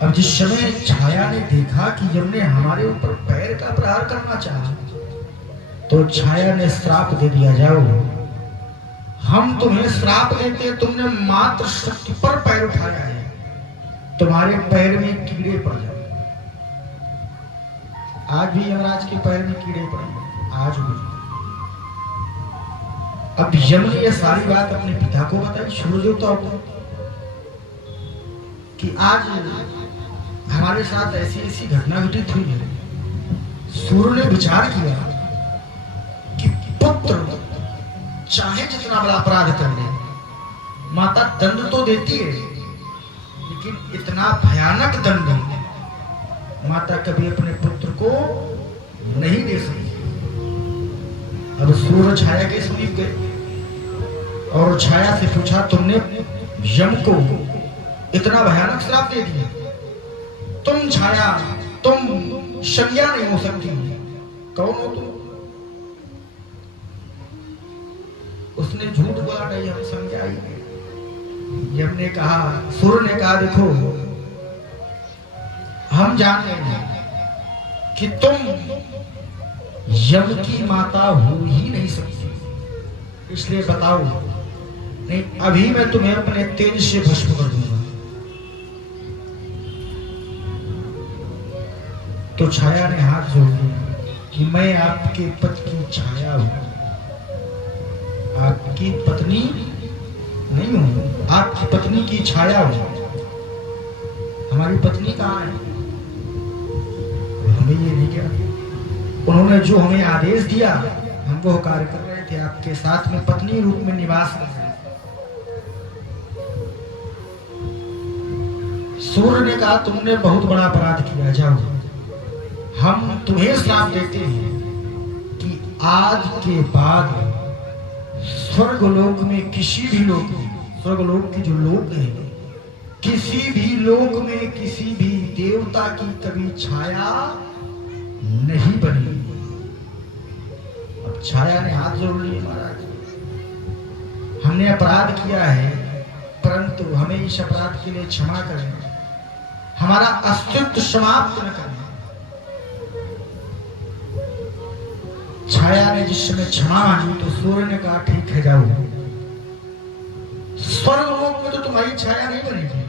अब जिस समय छाया ने देखा कि यम ने हमारे ऊपर पैर का प्रहार करना चाहा, तो छाया ने श्राप दे दिया, जाओ हम तुम्हें श्राप देते, तुमने मात्र शक्ति पर पैर उठाया है, तुम्हारे पैर में कीड़े पड़ जाए। आज भी यमराज के पैर में कीड़े पड़े, आज भी। अब यम ने यह सारी बात अपने पिता को बताई, सूर्यदेवता को, कि आज हमारे साथ ऐसी ऐसी घटना घटित हुई है। सूर्य ने विचार किया कि पुत्र चाहे जितना बड़ा अपराध कर ले, माता दंड तो देती है, लेकिन इतना भयानक दंड माता कभी अपने पुत्र को नहीं दे सकती। अब सूर्य छाया के समीप गए और छाया से पूछा, तुमने यम को इतना भयानक श्राप दे दिया, तुम छाया, तुम संज्ञा नहीं हो सकती, कौन हो तुम? उसने झूठ बोला, नहीं हम संज्ञा ही। यम ने कहा, सूर्य ने कहा, देखो हम जान रहे हैं कि तुम यम की माता हो ही नहीं सकती, इसलिए बताओ, नहीं अभी मैं तुम्हें अपने तेज से भस्म कर दूंगा। तो छाया ने हाथ जोड़ दिया कि मैं आपके पति की छाया हूं, आपकी पत्नी नहीं हूं, आपकी पत्नी की छाया हूं। हमारी पत्नी कहाँ है? हमें ये नहीं क्या, उन्होंने जो हमें आदेश दिया हम वो कार्य कर रहे थे, आपके साथ में पत्नी रूप में निवास कर रहे थे। सूर्य ने कहा, तुमने बहुत बड़ा अपराध किया, जाओ हम तुम्हें श्राप देते हैं कि आज के बाद स्वर्गलोक में किसी भी लोक में, स्वर्गलोक की जो लोक है, किसी भी लोक में किसी भी देवता की कभी छाया नहीं बनी। अब छाया ने हाथ जोड़ लिए, महाराज हमने अपराध किया है, परंतु हमें इस अपराध के लिए क्षमा करें, हमारा अस्तित्व समाप्त न करें। छाया ने जिस समय क्षमा मांगी तो सूर्य ने कहा, ठीक है जाओ, स्वर्गलोक में तो तुम्हारी छाया नहीं बनेगी,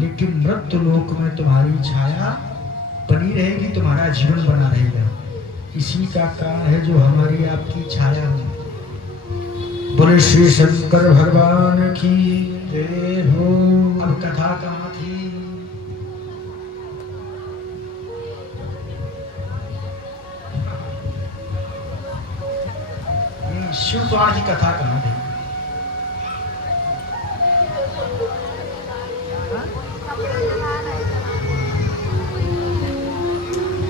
लेकिन मृत्युलोक में तुम्हारी छाया बनी रहेगी, तुम्हारा जीवन बना रहेगा। इसी का कारण है जो हमारी आपकी छाया है। बोले श्री शंकर भगवान की जय हो। अब कथा कहाँ थी? शिवपुराण की कथा कहाँ थी?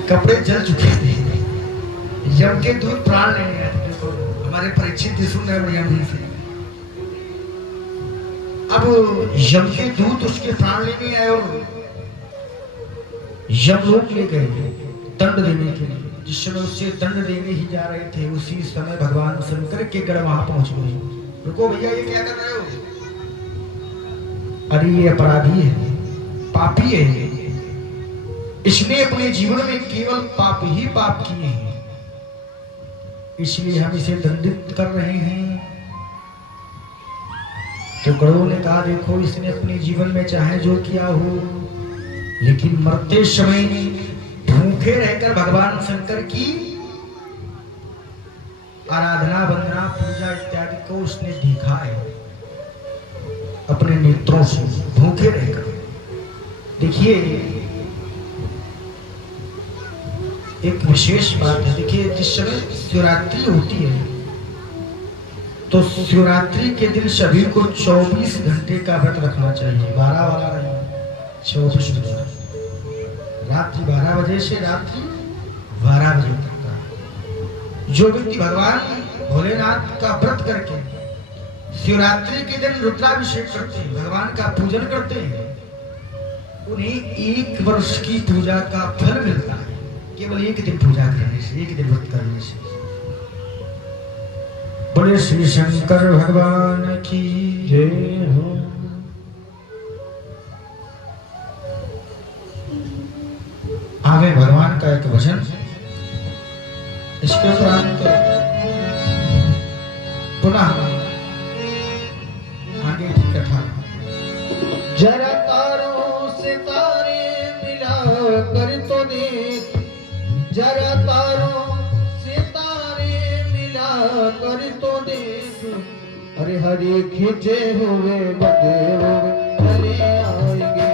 कपड़े जल चुके थे, यम के दूत प्राण लेने आए थे। देखो हमारे परीक्षित जी सुन रहे हो यम से। अब यम के दूत उसके प्राण लेने आए और यमलोक ले गए दंड देने के लिए। जिस समय उससे दंड देने ही जा रहे थे, उसी समय भगवान शंकर के गढ़ वहां पहुंच गए। रुको भैया, ये क्या कर रहे हो? अरे ये अपराधी है, पापी है, इसने अपने जीवन में केवल पाप ही पाप किए हैं, इसलिए हम इसे दंडित कर रहे हैं। तो गरुड़ ने कहा, देखो इसने अपने जीवन में चाहे जो किया हो, लेकिन मरते समय भूखे रहकर भगवान शंकर की आराधना, वंदना, पूजा इत्यादि को उसने देखा है अपने नेत्रों से, भूखे रहकर। देखिए एक विशेष बात है, देखिए जिस समय शिवरात्रि होती है तो शिवरात्रि के दिन सभी को 24 घंटे का व्रत रखना चाहिए, 12 वाला नहीं, 24 घंटे, रात्रि 12 बजे से रात्रि 12 बजे तक का। जो व्यक्ति भगवान भोलेनाथ का व्रत करके शिवरात्रि के दिन रुद्राभिषेक करते हैं, भगवान का पूजन करते हैं, उन्हें 1 वर्ष की पूजा का फल मिलता है, केवल 1 दिन पूजा करने से, 1 दिन व्रत करने से। बोले श्री शंकर भगवान की जय हो। आवे भगवान का एक वचन। इसके उपरांत पुनः आगे की कथा। जरा तारों से तारे मिला कर तो देख, जरा तारों से तारे मिला कर तो देख, अरे हरी खींचे हुए बंधे हुए चले आएंगे,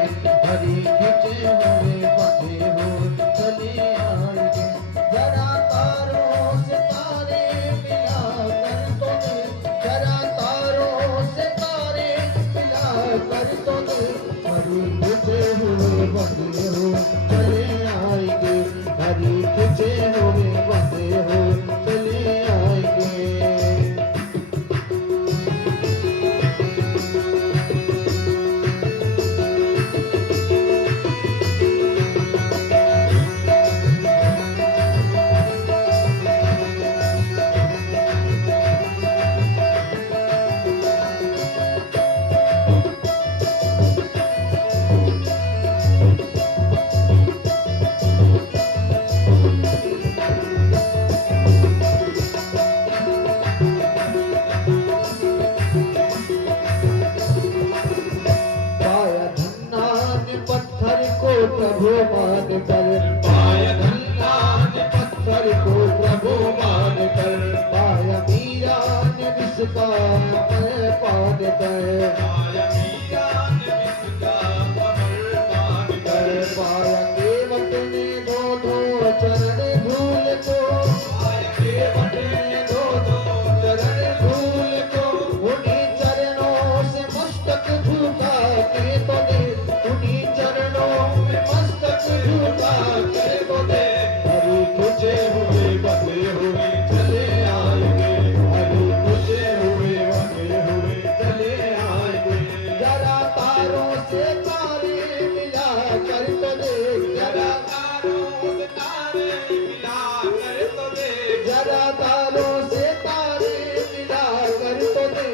हरी खींचे हुए बंधे हुए चले आएंगे। जरा तारों से तारे मिला कर तो देख, जरा तारों से तारे मिला कर तो देख, हरी खींचे हुए बंधे हुए चले आएंगे, हरी खींचे हुए बंधे हुए चले आएंगे। प्रभु मान कर पाया धन्ना ने पत्थर को प्रभु मान कर पाया मीरा ने विषका कमल पान कर पाया मीरा ने विषका कमल पान कर पाया केवट ने दो चरण धूल को पाया केवट ने दो चरण धूल को उन्हीं चरणों से मस्तक झुका के तो दे उन्हीं चरणों मस्तक झुका के तो दे हरी खींचे हुए बंधे हुए चले आएंगे हरी खींचे हुए बंधे हुए चले आएंगे जरा तारों से तारे मिला कर तो दे जरा तारों से तारे मिला कर तो दे जरा तारों से तारे मिला कर तो दे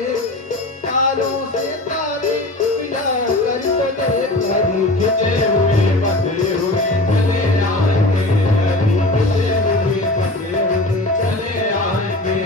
तारों से तारे मिला कर तो दे हरी खींचे हुए बंधे हुए चले आएंगे हरी खींचे हुए बंधे हुए चले आएंगे।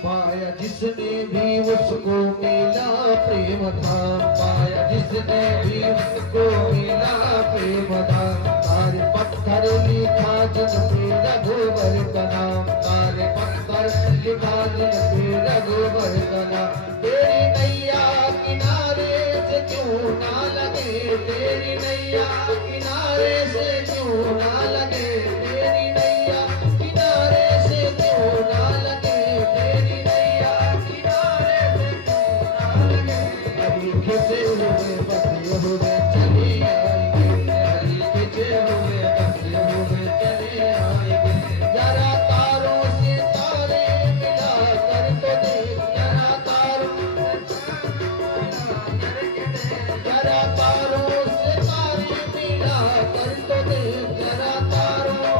पाया जिसने भी उसको मिला प्रेम था पाया जिसने भी उसको मिला प्रेम था तारे पत्थर लिखा जिनपे रघुवर का नाम तारे पत्थर लिखा जिनपे रघुवर का नाम तेरी नैया किनारे से क्यों ना लगे तेरी नैया किनारे से क्यों ना लगे तेरी नैया किनारे से क्यों ना लगे तेरी नैया किनारे से क्यों ना लगे हरी खींचे हुए बंधे हुए चले आएंगे हरी खींचे हुए बंधे हुए चले आएंगे जरा तारों से तारे मिला कर तो दे जरा तारों जरा तारों से तारे मिला कर तो दे जरा तारों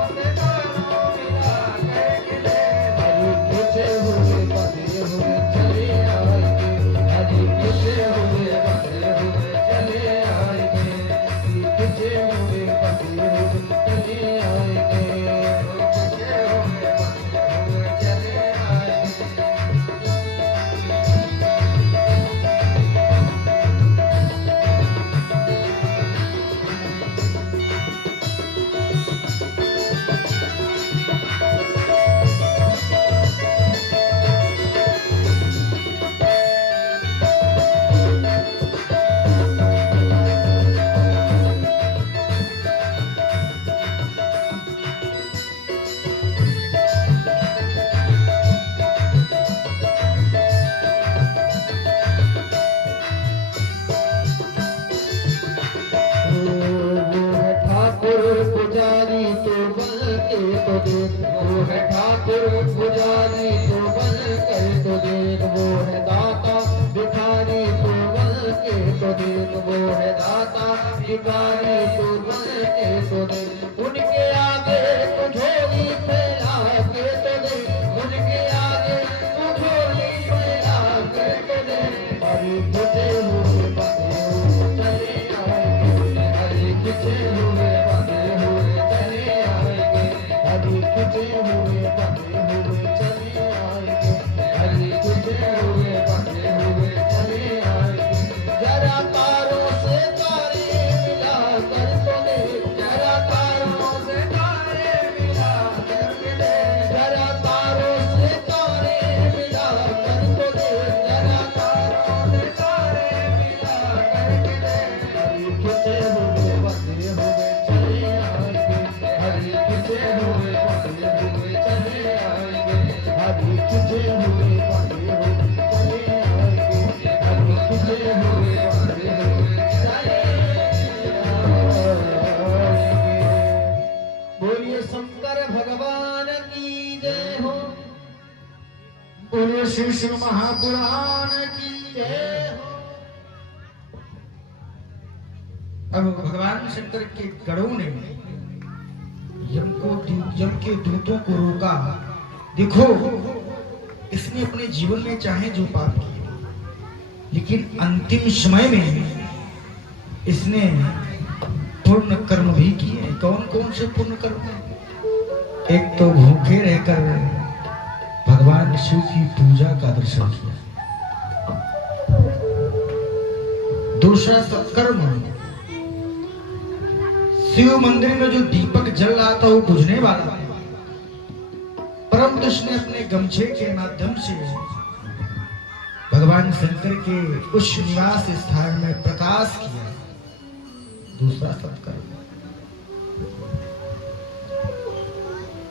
खिंचे हुए वादे हो चले आएंगे, अब खिंचे हुए वादे हो चले आएंगे। बोलिए शंकर भगवान की जय हो, बोले श्री शिव महापुराण की जय हो। अब भगवान शंकर के गणों ने यम के दूतों को रोका। देखो, इसने अपने जीवन में चाहे जो पाप किए, लेकिन अंतिम समय में इसने पूर्ण कर्म भी किए। कौन कौन से पूर्ण कर्म? एक तो भूखे रहकर भगवान शिव की पूजा का दर्शन किया। दूसरा सत्कर्म, शिव मंदिर में जो दीपक जल रहा था वो बुझने वाला था, परंतु उसने अपने गमछे के माध्यम से भगवान शंकर के उस निवास स्थान में प्रकाश किया। दूसरा सत्कर्म।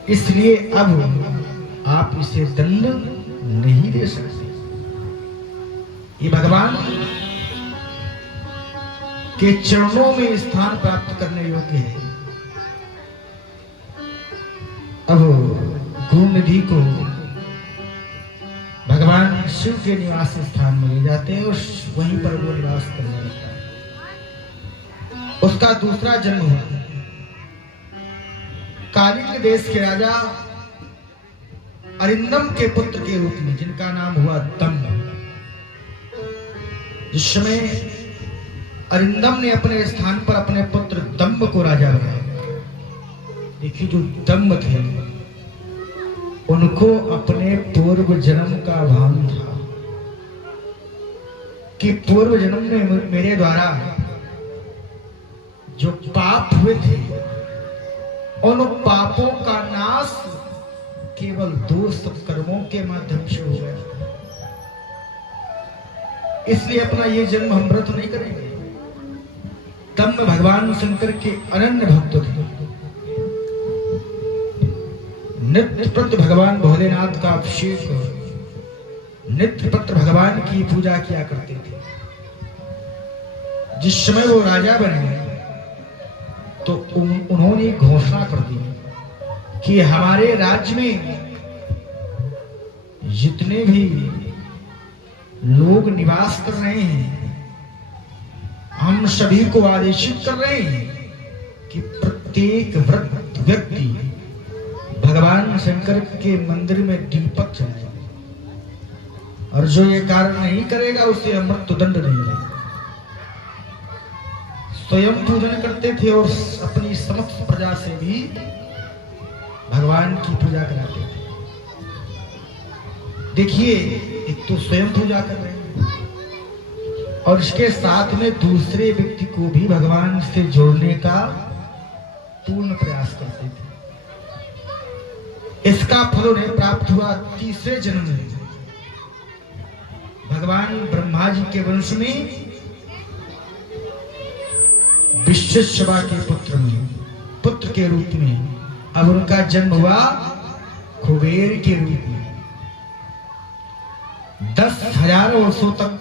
इसलिए अब आप इसे दंड नहीं दे सकते। ये भगवान के चरणों में स्थान प्राप्त करने योग्य है। अब गुरु निधि को भगवान शिव के निवास स्थान में ले जाते हैं और वहीं पर वो निवास करने लगता है। उसका दूसरा जन्म हुआ कालिंग देश के राजा अरिंदम के पुत्र के रूप में, जिनका नाम हुआ दम्भ। जिस समय अरिंदम ने अपने स्थान पर अपने पुत्र दम्भ को राजा बनाया, देखिए जो दम्भ थे उनको अपने पूर्व जन्म का भान था कि पूर्व जन्म में मेरे द्वारा जो पाप हुए थे उन पापों का नाश केवल 2 सत्कर्मों के माध्यम से हो गया। इसलिए अपना ये जन्म हम व्रत नहीं करेंगे। दम्भ भगवान शंकर के अनन्य भक्त थे। नित्य प्रति भगवान भोलेनाथ का अभिषेक, नित्य प्रति भगवान की पूजा किया करते थे। जिस समय वो राजा बने तो उन्होंने घोषणा कर दी कि हमारे राज्य में जितने भी लोग निवास कर रहे हैं, हम सभी को आदेशित कर रहे हैं कि प्रत्येक व्यक्ति भगवान शंकर के मंदिर में दीपक जलाए, और जो ये कार्य नहीं करेगा उसे मृत्युदंड नहीं देगा। स्वयं पूजन करते थे और अपनी समस्त प्रजा से भी भगवान की पूजा कराते थे। देखिए, एक तो स्वयं पूजा कर रहे हैं और इसके साथ में दूसरे व्यक्ति को भी भगवान से जोड़ने का पूर्ण प्रयास करते थे। इसका फल उन्हें प्राप्त हुआ तीसरे जन्म में। भगवान ब्रह्मा जी के वंश में विश्वशवा के पुत्र के रूप में अब उनका जन्म हुआ कुबेर के रूप में। 10,000 वर्षों तक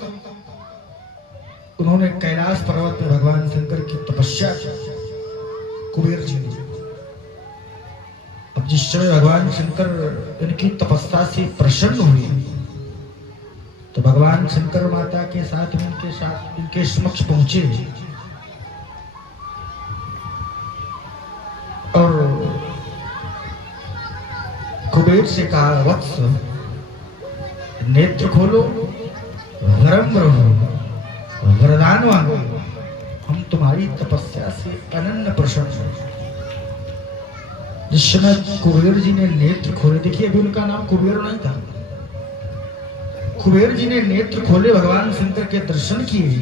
उन्होंने कैलाश पर्वत में भगवान शंकर की तपस्या की, कुबेर जी ने। अब जिस समय भगवान शंकर इनकी तपस्या से प्रसन्न हुए तो भगवान शंकर माता के साथ में इनके समक्ष पहुंचे और कुबेर से कहा, वत्स नेत्र खोलो, वरम रहो, वरदान मांगो, हम तुम्हारी तपस्या से अनन्य प्रसन्न हैं। जिस समय कुबेर जी ने नेत्र खोले, देखिए अभी उनका नाम कुबेर नहीं था, कुबेर जी ने नेत्र खोले, भगवान शंकर के दर्शन किए,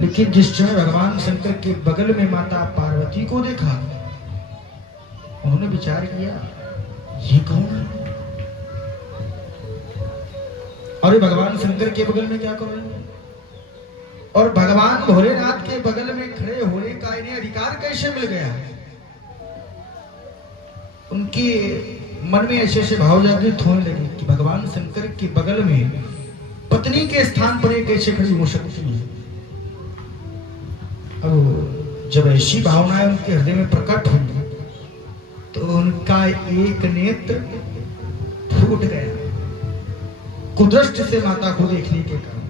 लेकिन जिस समय भगवान शंकर के बगल में माता पार्वती को देखा, उन्होंने विचार किया ये कौन है और ये भगवान शंकर के बगल में क्या कर रहे हैं, और भगवान भोलेनाथ के बगल में खड़े होने का इन्हें अधिकार कैसे मिल गया। उनके मन में ऐसे ऐसे भाव जागृत होने लगे कि भगवान शंकर के बगल में पत्नी के स्थान पर एक ऐसे खड़ी हो सकती है। अब जब ऐसी भावनाएं उनके हृदय में प्रकट हुई तो उनका एक नेत्र फूट गया, कुदृष्टि से माता को देखने के कारण।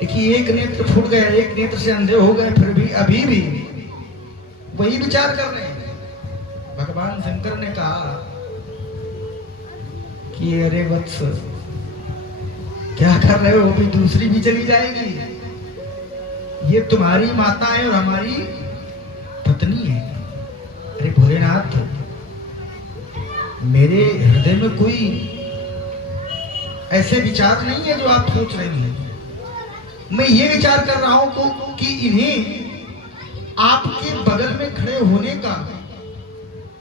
देखिए, एक नेत्र फूट गया, एक नेत्र से अंधे हो गए, फिर भी अभी भी वही विचार कर रहे हैं। भगवान शंकर ने कहा कि अरे वत्स, क्या कर रहे हो, अभी दूसरी भी चली जाएगी। ये तुम्हारी माता है और हमारी पत्नी है। अरे भोलेनाथ, मेरे हृदय में कोई ऐसे विचार नहीं है जो आप सोच रहे हैं। मैं ये विचार कर रहा हूं कि इन्हें आपके बगल में खड़े होने का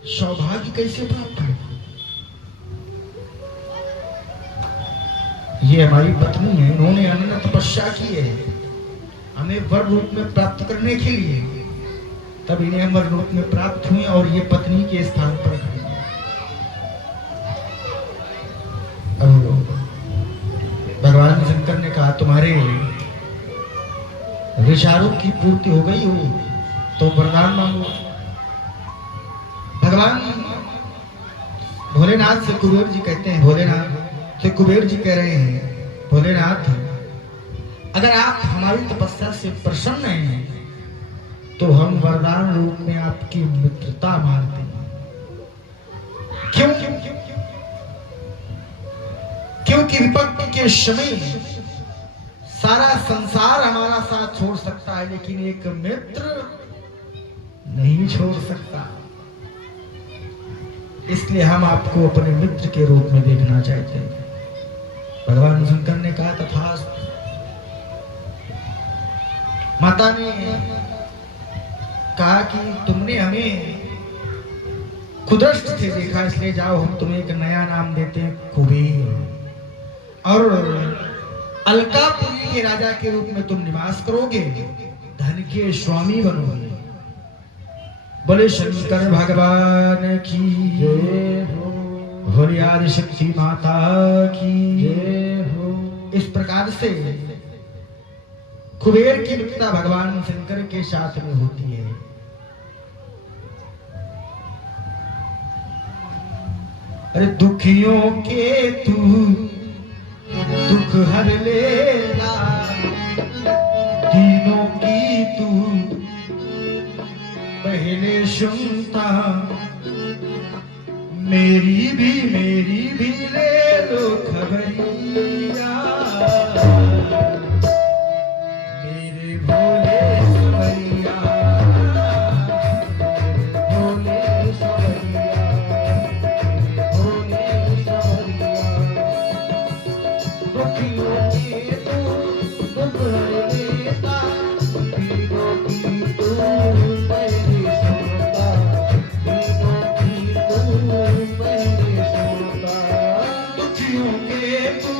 सौभाग्य कैसे प्राप्त है। ये हमारी पत्नी है, इन्होंने अनन्य तपस्या की है हमें वर रूप में प्राप्त करने के लिए, तब इन्हें हम वर रूप में प्राप्त हुए और ये पत्नी के स्थान पर खड़ी है। भगवान शंकर ने कहा, तुम्हारे विचारों की पूर्ति हो गई हो तो वरदान मांगो। भगवान भोलेनाथ से कुबेर जी कहते हैं, भोलेनाथ से कुबेर जी कह रहे हैं, भोलेनाथ, अगर आप हमारी तपस्या से प्रसन्न हैं तो हम वरदान रूप में आपकी मित्रता मांगते हैं। क्यों? क्योंकि विपत्ति के समय सारा संसार हमारा साथ छोड़ सकता है, लेकिन एक मित्र नहीं छोड़ सकता। इसलिए हम आपको अपने मित्र के रूप में देखना चाहते हैं। भगवान शंकर ने कहा, तथास्तु। माता ने कहा कि तुमने हमें कुदृष्टि से देखा, इसलिए जाओ, हम तुम्हें एक नया नाम देते हैं, कुबेर, और अलकापुरी के राजा के रूप में तुम निवास करोगे, धन के स्वामी बनोगे। बोले शंकर भगवान की जय हो, भोले आदि शक्ति माता की जय हो। इस प्रकार से कुबेर की मित्रता भगवान शंकर के साथ में होती है। अरे दुखियों के तू दुख हर लेला, दीनों की तू पहले सुनता, मेरी भी ले लो खबरिया, मेरे भोले सवरिया, भोले सवरिया, भोले सवरिया। दुखियों के तू दुख हर लेता, दीनों की तू पहले सुनता, दीनों की तू पहले सुनता। दुखियों के तू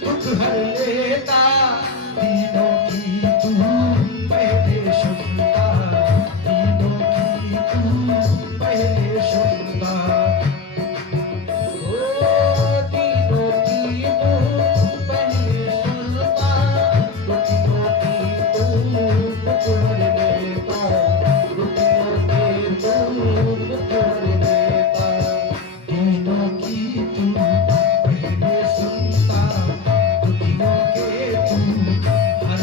दुख हर लेता, दीनों की तू पहले सुनता, दीनों की तू पहले सुनता।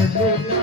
Hare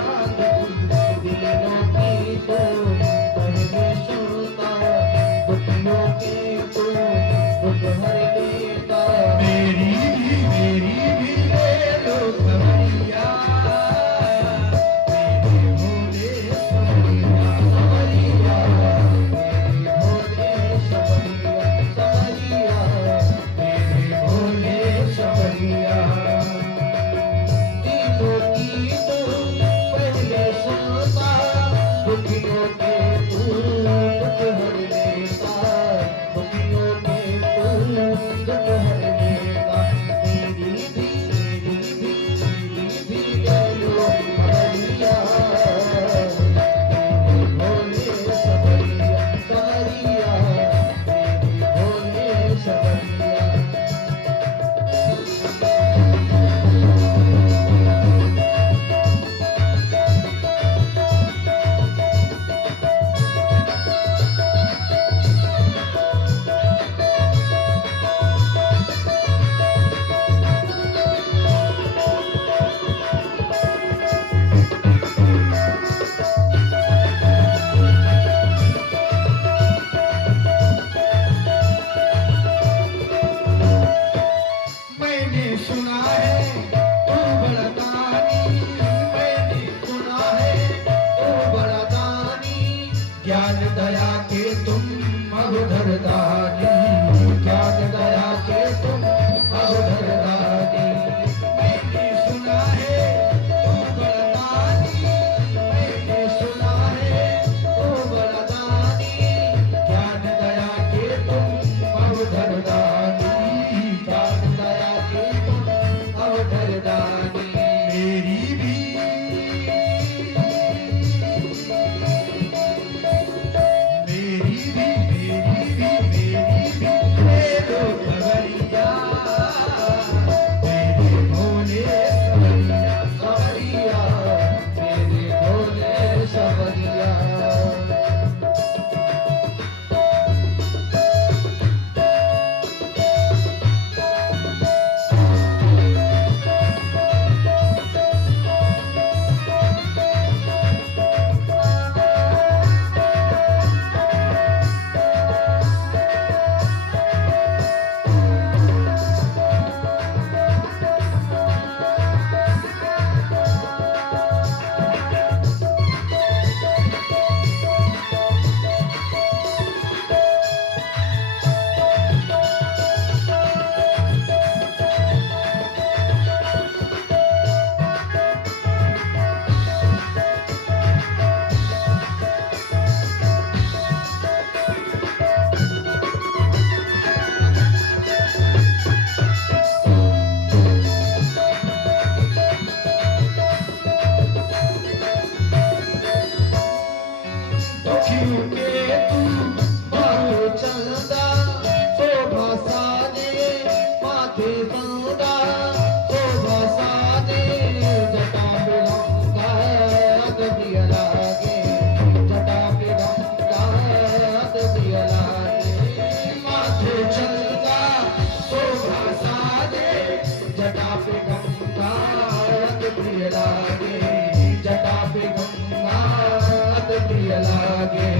सुना है तू बड़ा दानी, मैंने सुना है तू बड़ा दानी, ज्ञान दया के तुम अवधर दानी, ज्ञान दया के तुम अवधर दानी। मैंने सुना है तू बड़ा दानी, मैंने सुना है तू बड़ा दानी, ज्ञान दया के तुम अवधर दानी, ज्ञान दया के तुम अवधर दानी। मेरी भी ले लो खबरिया, मेरे भोले सवरिया, सवरिया, मेरे भोले सवरिया। दुखियों के तू बाहों चलदा, शोभा साजे माथे बंदा, शोभा साजे जटा बिलंगा, अदबिया लागे जटा बिलंगा, अदबिया लागे। माथे चलदा शोभा साजे जटा बिलंगा, अदबिया लागे जटा बिलंगा, अदबिया लागे।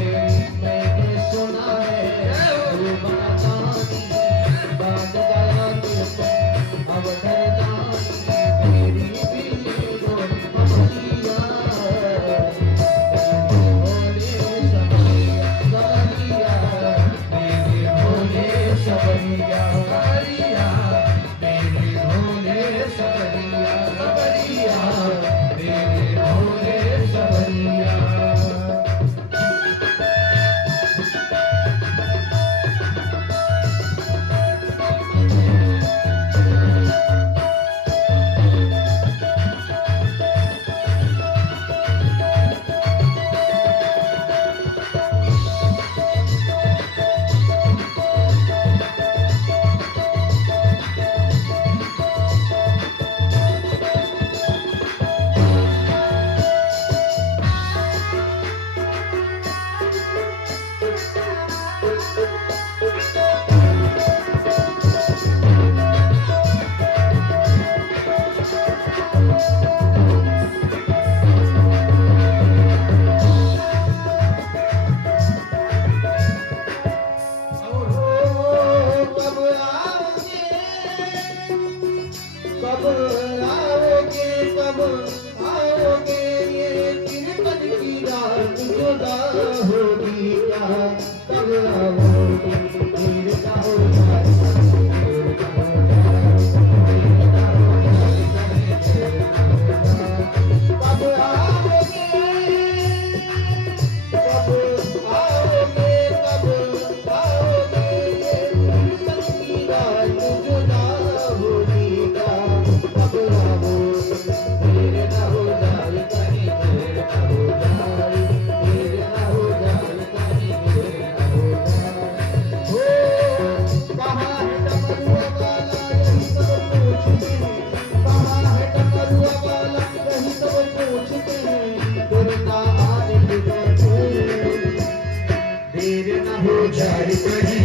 मैंने सुना है तू बड़ा दानी, दान दया के तुम अवधर दानी, मेरी भी लो खबरिया, मेरे भोले सवरिया, सवरिया, मेरे भोले सवरिया, सवरिया, मेरे भोले सवरिया। कब आओगे, कब आओगे, ये कीर्तन की रात जुदा होगी क्या? कब आओगे, देर ना हो जाए, देर ना हो जाए, देर ना हो जाए, देर ना हो जाए। कब आओगे, कब आओगे, कब आओगे, ये कीर्तन की रात जुदा होगी क्या? कब आओगे, देर ना हो जाए, कहीं देर ना हो जाए, देर ना हो जाए, कहीं देर ना हो जाए। हो कहाँ है डमरुआ वाला, यही सब पूछते हैं, कहाँ है डमरुआ वाला, यही सब पूछते हैं। दुर्गा आने की बैठे, देर ना हो जाए, कहीं